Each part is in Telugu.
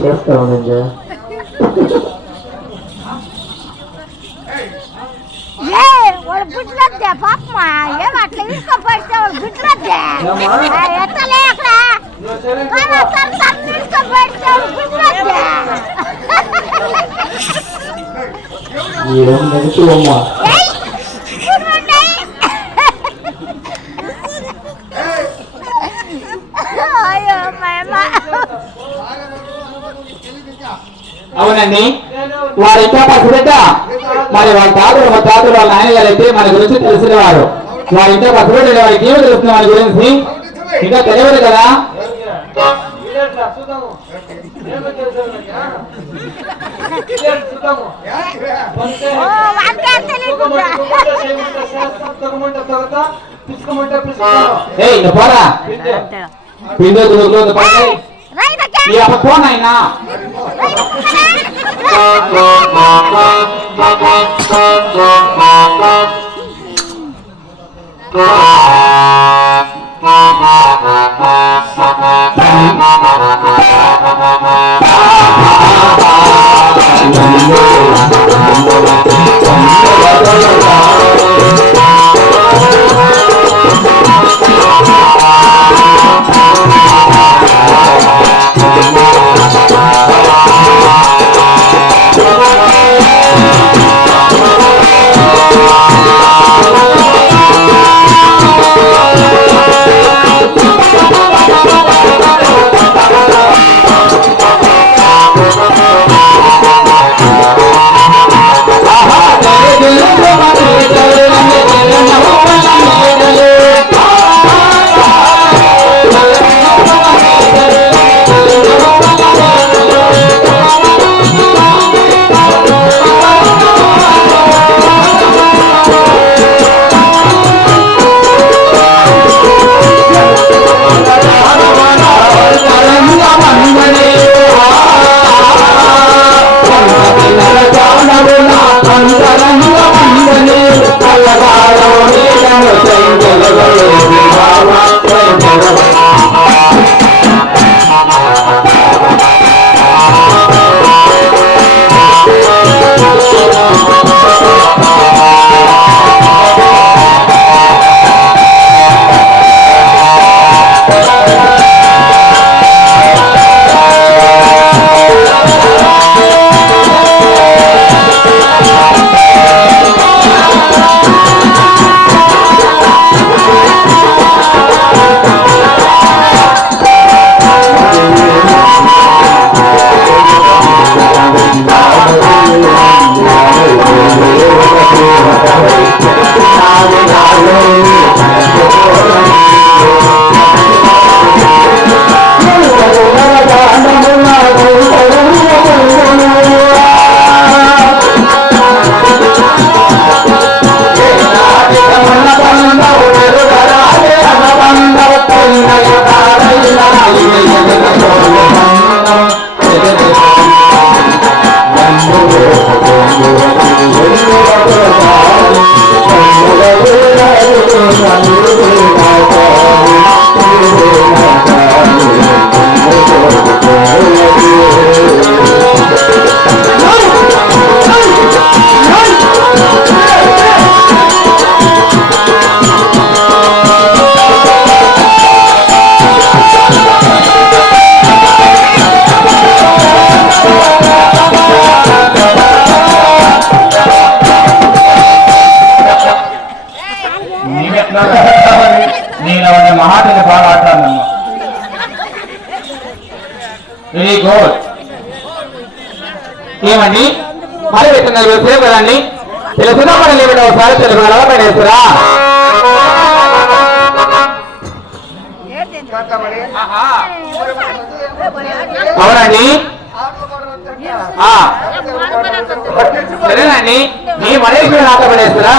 చేస్తానండి వాళ్ళు గుడ్లద్దే పాప ఏం అట్లా ఇసుకపోతే వాళ్ళు గుడ్లద్దే ఎత్తలే అక్కడ ఇసుకపోతే వాళ్ళు గుడ్లద్దే నెగిటివ్ అవునండి వారు ఇంకా పసిబిడ్డ మరి వాళ్ళ తాతలు మా తాతలు వాళ్ళ నాయనగారు అయితే మన గురించి తెలిసిన వారు వారి ఇంకా పసిబిడ్డ వారికి ఏమి తెలుస్తుంది వారి గురించి ఇంకా తెలియదు కదా పోరా పిండి ఫోన్ అయినా ఏమండి మరి వెళ్తున్నారు సేపు కదండి తెలుసునా మనం లేకుండా ఒకసారి తెలుగు పడేస్తారా అవునండి సరేనండి మీ మనేష్ నాట పడేస్తారా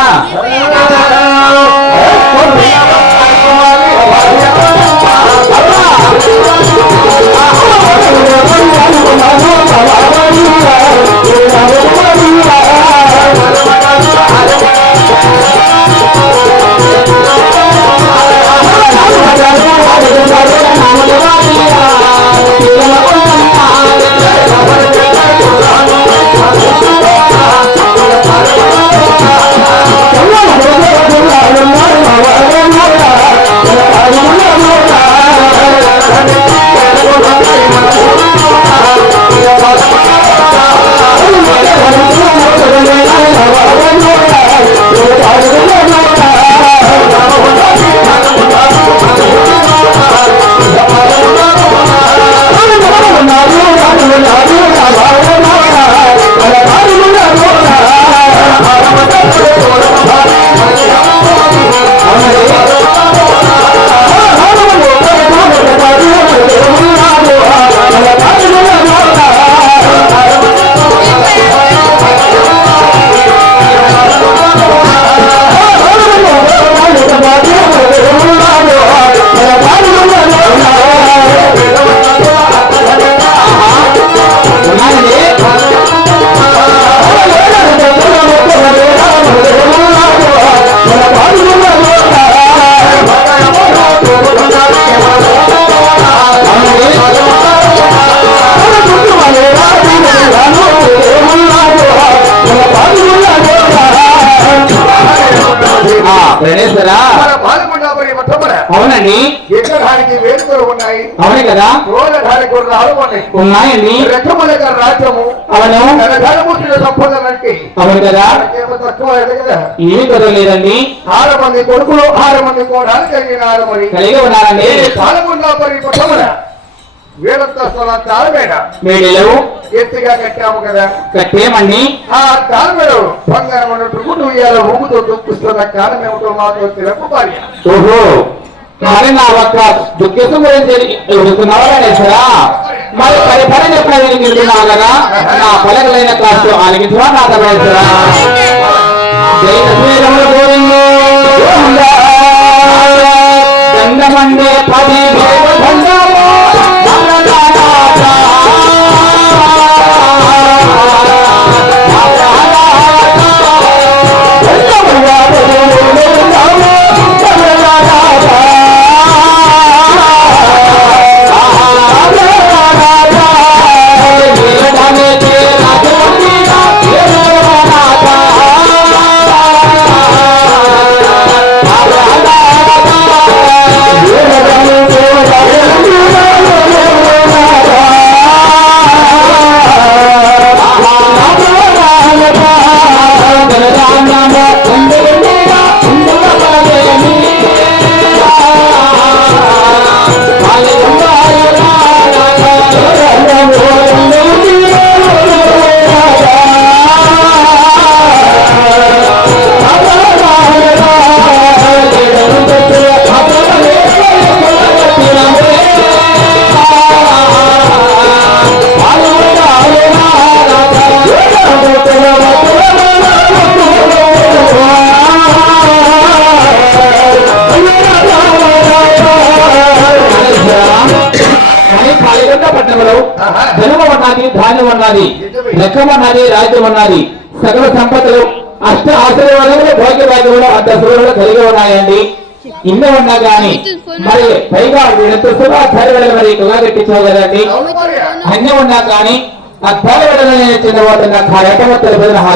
అవునండి ఎక్కడానికి వేడుకలు ఉన్నాయి అవునే కదా రోడ్డానికి ఉన్నాయండి రాజ్యము అవును ధనమూర్తుల సంపదలంటే అవును కదా తక్కువ కదా ఏమీ కుదరలేదండి 6 మంది కొడుకులు 6 మంది కోడాలు కలిగి ఉన్నారండి పాలకొండాపురి పట్టమున వేలంతస్తుల తాళమేడ మేడలు ఎత్తిగా కట్టాము కదా కట్టేమండి ఆ తాళమేడ బంగారం అన్నట్టు ఉయ్యాల ఊగుతూ దుఃఖిస్తున్న కాలం ఏమిటో మాతో తిరకు భార్య ఓహో మరి నా ఒక్క దుఃఖం గురించి అడుగుతున్నావా మరి పని చెప్పడానికి వింటున్నావు కదా నా పలకలైన కాస్త ఆలకించవా నా తమేశ్వరా గంధమండే 10 ధాన్యం ఉన్నది లెక్కమన్నది రాజ్యం ఉన్నది సకల సంపదలు అష్ట ఆశీర్వాదములు భోగ్య భాగ్యములు అంతస్తులు కలిగి ఉన్నాయండి ఇన్ని ఉన్నా గాని మరి పైగా వీళ్ళ మరి ఎక్కువగా కట్టించావు కదండి అన్ని ఉన్నా కానీ ఆ తల విడలని చిన్నవాడు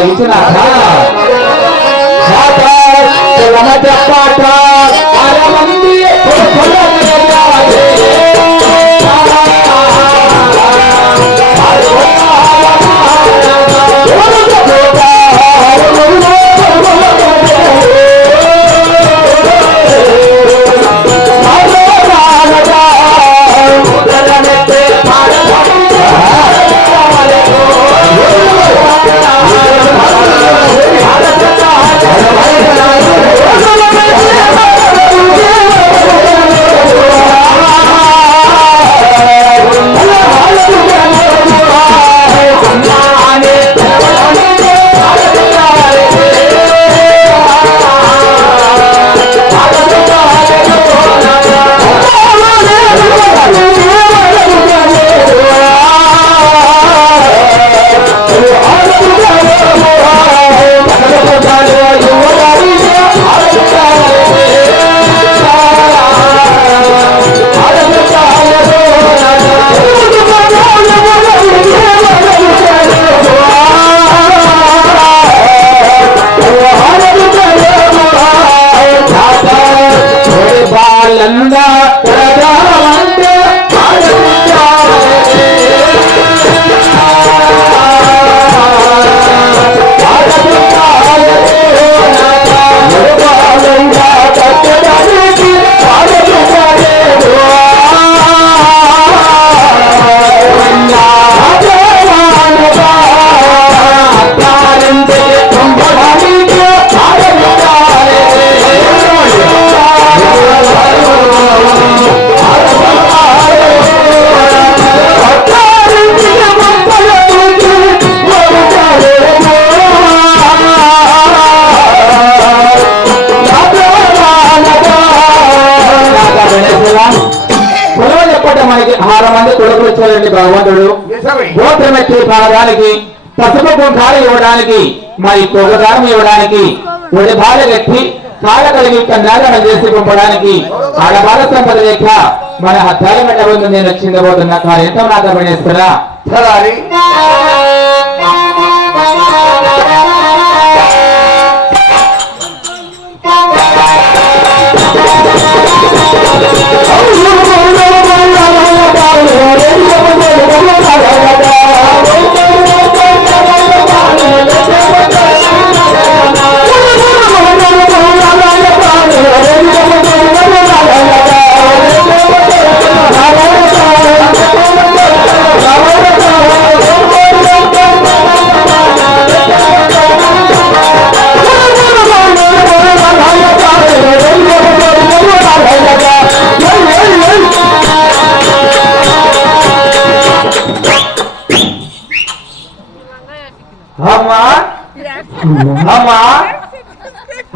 ఇచ్చిన చెప్పాట మంది కొడుకులు ఇచ్చారండి భగవంతుడు. నిజమే. గోత్రం ఎత్తి పాడడానికి, పసుపు కుంకాలు ఇవ్వడానికి, మరి పొగదానం ఇవ్వడానికి, ఒడి భార్య వ్యక్తి కాళ్ళ కలిగి కన్యాదానం చేసి పంపడానికి ఆడవాళ్ళ సంపద లేక మన హత్యాల మెట్ట ముందు నేను చిందబోతున్నా కానీ ఎంత నాకు పనిచేస్తారా సరారి అమ్మా అమ్మా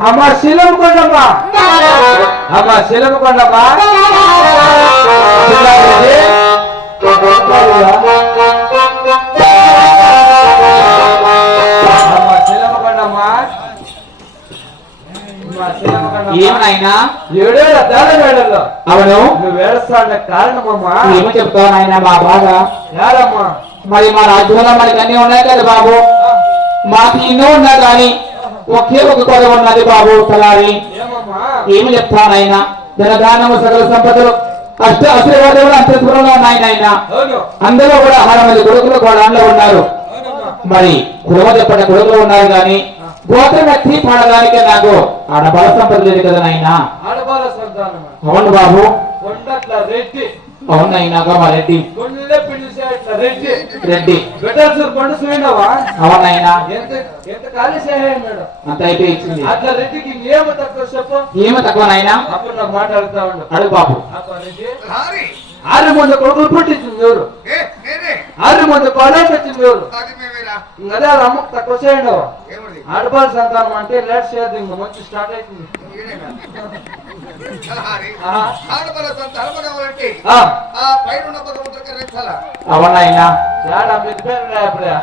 అమ్మ శిలం కొండమ్మా అమ్మ శిలం కొండమ్మా ఏమైనా ఏడేళ్ళ తేడలో అవును నువ్వు ఏడుస్తాడ కారణమమ్మా ఏమో చెప్తావు నాయన మా బాధ యారమ్మా మరి మా రాజ్యంలో మనకి అన్ని ఉన్నాయి కదా బాబు మాకు ఎన్నో ఉన్నా కానీ ఒకే ఒక కొర ఉన్నది బాబు తలారి ఏమమ్మా ఏమి చెప్తానైనా ధనదానము సకల సంపదలు అష్ట ఆశీర్వాదాలు అంతఃపురంలో ఉన్నాయి నాయన అవును అందులో కూడా 6 మంది కొడుకులు గోడాల్లో ఉన్నారు అవునమ్మా మరి కులవ చెప్పిన కొడుకులు ఉన్నారు కానీ గోత్రం ఎత్తి పాడడానికి నాకు ఆడబల సంపద లేదు కదా నాయన ఆడబాల సంతానం అవును బాబు కొండట్ల రెడ్డి అవునైనా మా రెడ్డి కొండలే పిలిచేట్ల రెడ్డి రెడ్డి బెటర్ కొండ చూడవా అవునైనా ఎంత ఎంత ఖాళీ చేయాడు అంత అయితే ఇచ్చింది అట్లా రెడ్డికి ఏమో తక్కువ చెప్పు ఏమో తక్కువ నాయన అప్పుడు నాకు మాట్లాడుతా ఉండు అడుగు బాబు అప్ప రెడ్డి 6 మంది కొడుకులు పుట్టించింది ఎవరు 6 మంది కోడలు వచ్చింది ఎవరు అదే వాళ్ళ అమ్మకు తక్కువ చేయండి ఆడపాల సంతానం అంటే లేట్ చేయదు ఇంక మంచి స్టార్ట్ అవుతుంది అవునైనా అప్పుడే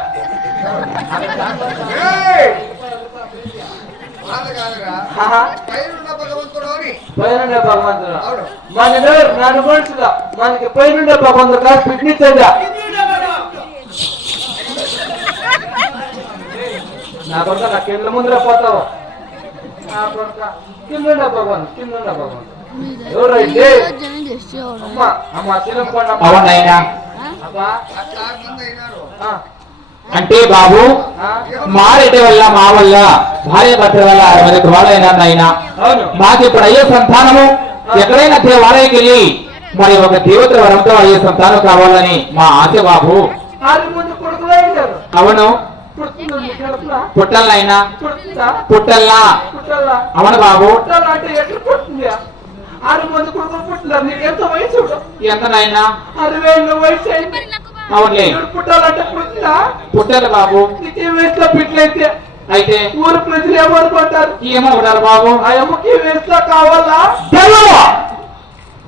పైనుండే భగవంతుడు మన నన్ను మనుషులా మనకి పైనుండే భగవంతుడు కాదు పిట్నిచ్చేదా నా కొడుక నా కింద ముందర పోతావు నా కొడుక కిందుండే భగవంతు కిందుండే భగవంతు ఎవరైతే అమ్మ అమ్మ చిన్నప్పటి అవునైనా అబ్బా అంటే బాబు మా రెడ్డి వల్ల మా వల్ల భార్య భర్త వల్ల 6 మంది గృహాలైనా నాయనా అవును మాకు ఇప్పుడు అయ్యే సంతానము ఎక్కడైనా దేవాలయం వెళ్ళి మరి ఒక దేవత వరంతో అయ్యే సంతానం కావాలని మా ఆశ బాబు 6 మంది కొడుకులు అయ్యారు అవును పుట్టలనైనా పుట్టల్లా అవును బాబు అంటే ఎట్లా పుట్టింది 6 మంది కొడుకులు పుట్టినారు నీకు ఎంత వయసు ఎంతనైనా 60 ఏళ్ళ వయసు అయింది అవునులే పుట్టాలంటే పుట్టినా పుట్టాలి బాబు నీకు ఈ వయసులో పిట్లయితే అయితే ఊరు ప్రజలు ఏమనుకుంటారు ఏమనుకుంటారు బాబు ఆ అమ్మకి ఈ వయసులో కావాలా బెల్లము!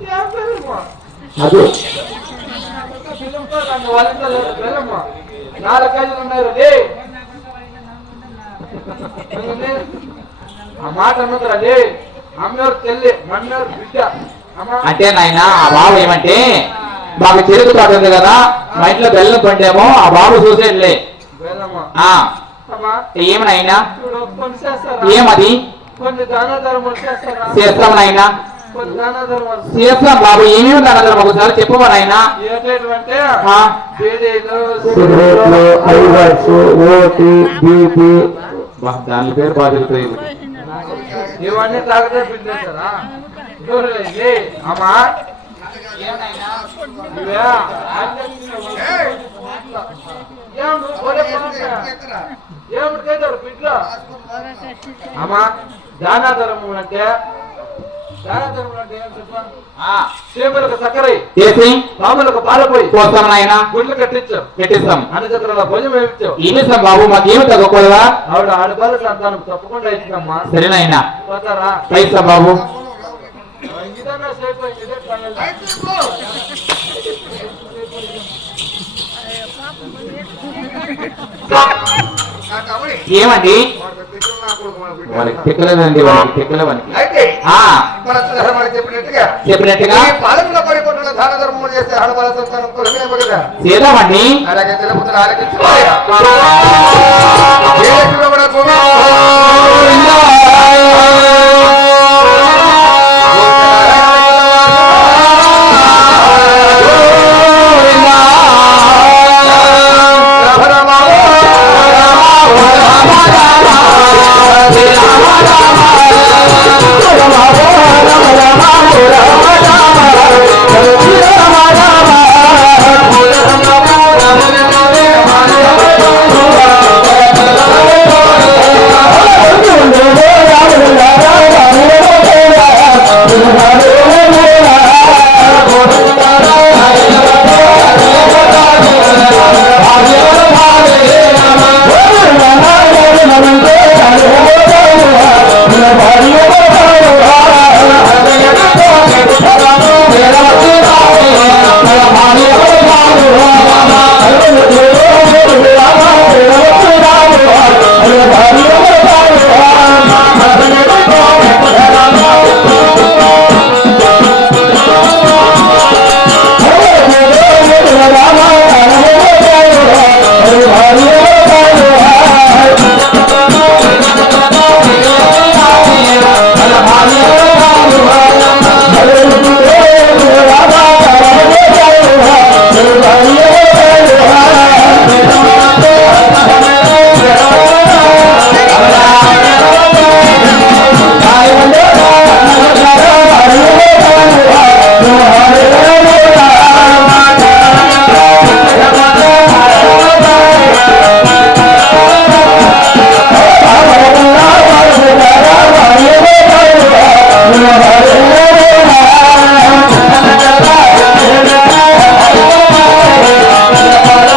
ఏం బెల్లమా? అదు బెల్లంతో నన్ను వాళ్ళంతా లేదు బెల్లమా 4 కేజీలు ఉన్నారు రే ఆ మాట అన్నదిరా రే అమ్మేవారు తెల్లి మమ్మేవారు బిడ్డ అంటే నాయన ఆ బాబు ఏమంటే మాకు చెరుకు తోట ఉంది కదా మా ఇంట్లో బెల్లం పండేమో ఆ బాబు చూసేట్లే బెల్లమా ఏమనైనా చూడు కొన్ని చేస్తారా ఏమది కొన్ని దాన ధర్మాలు చేస్తారా చేస్తాం నాయన కొన్ని దాన ధర్మాలు చేస్తాం బాబు ఏమేమి ఉందన్న ఒకసారి చెప్పమా నాయన ఏంటంటే ఆ. బీడీలు దాని పేరు బాగా చెబుతాయి ఇవన్నీ తాగితే పిలిచేస్తారా అమ్మా అమ్మా దానాధర్మం అంటే ఏం చెప్పా సేమలకు సక్కరై చేసి పాములకు పాలపోయి పోస్తాం నాయన గుడ్లు కట్టించావు పెట్టిస్తాం అన్ని చిత్రాల భోజనం వేయించావు ఏమిస్తాం బాబు మాకేమి తగ్గకూడదా ఆవిడ ఆడపాల సంతానం తప్పకుండా ఇచ్చినమ్మా సరేనాయన పోతారా పైస్తాం బాబు ఇదన్నా సేపు ఇదే ఏమండి వానికి తిక్కలేదండి, వానికి తిక్కలేవనికి అయితే మన మనకి చెప్పినట్టుగా చెప్పినట్టుగా పాలకుల పరిపూర్ణ దాన ధర్మములు చేస్తే ఆడవాళ్ళ సంతానం కొలమేమో కదా చేద్దామండి. అలాగే తెలుపుతున్న ఆలకించుకోవాలి.